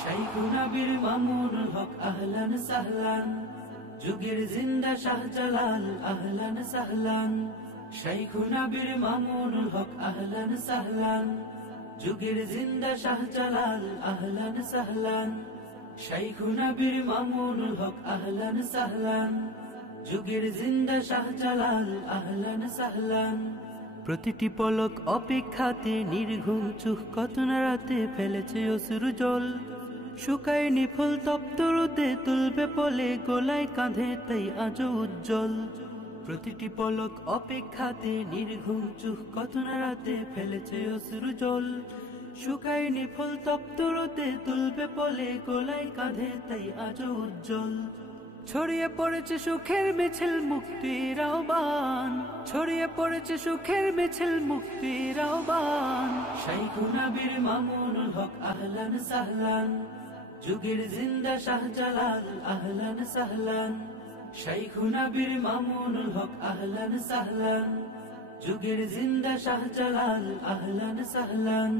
শাইখুনা বীর মামুনুল হক আহলান সাহলান, যুগের জিন্দা শাহজালাল আহলান সাহলান। শাইখুনা বীর মামুনুল হক আহলান সাহলান, যুগের জিন্দা শাহজালাল আহলান সাহলান। শাইখুনা বীর মামুনুল হক আহলান সাহলান, যুগের জিন্দা শাহজালাল আহলান সাহলান। প্রতিটি পলক অপেক্ষাতে নির্ঘুম চোখ কত না রাতে ফেলেছে অশ্রু জল, শুকায়নি ফুল তপ্ত রোদে তুলবে পলে গোলায় কাঁধে তাই আজও উজ্জ্বল। প্রতিটি পলক অপেক্ষাতে নির্ঘুম চোখ কত না রাতে ফেলেছে অশ্রু জল, শুকায়নি ফুল তপ্ত রোদে তুলবে পলে গোলায় কাঁধে তাই আজও উজ্জ্বল। ছড়িয়ে পড়েছে সুখের মিছিল মুক্তির আহ্বান, ছড়িয়ে পড়েছে সুখের মিছিল মুক্তির আহ্বান। শাইখুনা বীর মামুনুল হক আহলান সাহলান, যুগের জিন্দা শাহজালাল আহলান সাহলান। শাইখুনা বীর মামুনুল হক আহলান সাহলান, যুগের জিন্দা শাহজালাল আহলান সাহলান।